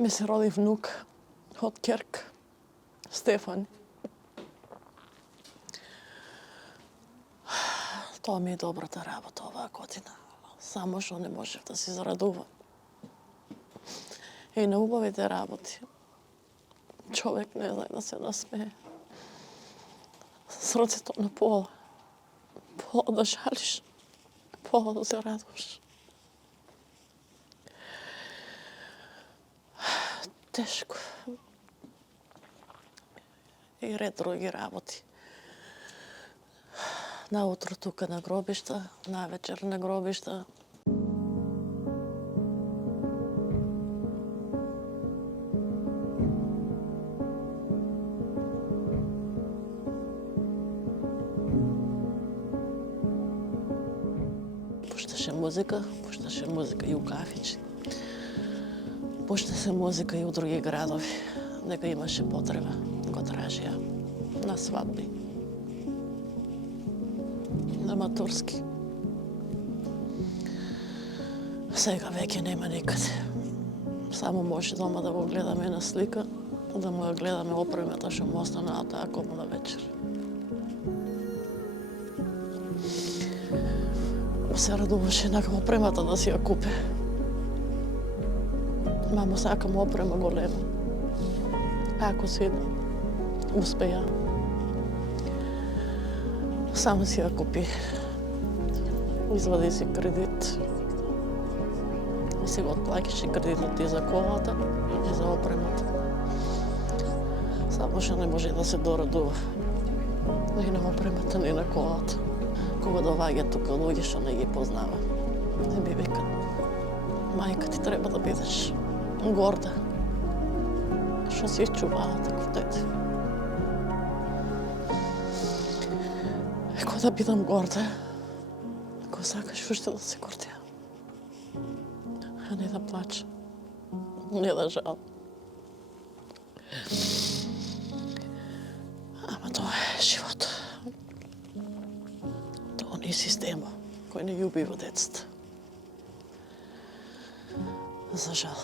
ми се роди внук од ќерка, Стефани. Тоа ми е добрата работа оваа година. Само што не можев да се зарадувам. И на убавите работи човек не знае да се насмее. Срцето на пола. Пола да жалиш, пола да се радуваш. Тешко. И ред други работи. Наутро тука на гробишта, навечер на гробишта. Пушташе музика и у кафичи. Пушташе музика и у други градови. Дека имаше потреба, го тражија на свадби, на матурски. Сега веќе нема никаде. Само може дома да го гледаме на слика, да му ја гледаме опремата што му остана таа комуна вечер. Се радуваше на опремата да си ја купе. Мамо, сакам опрема голема. Ако си успеја, само си ја купи. Извади си кредит. И си го отплакеше кредитот и за колата, и за опремата. Само што не може да се дорадува. Ни на опремата, ни на колата. Кога доваѓа тука луѓе што не ги познава. Не би векат. Мајка ти треба да бидеш горда. Што си чувала таков дете. Како да бидам горда, ако сакаш уште да се гордеа. А не да плача, не да жал. Ама тоа е живот. Тоа не е система кој не ја убива децата. За жал.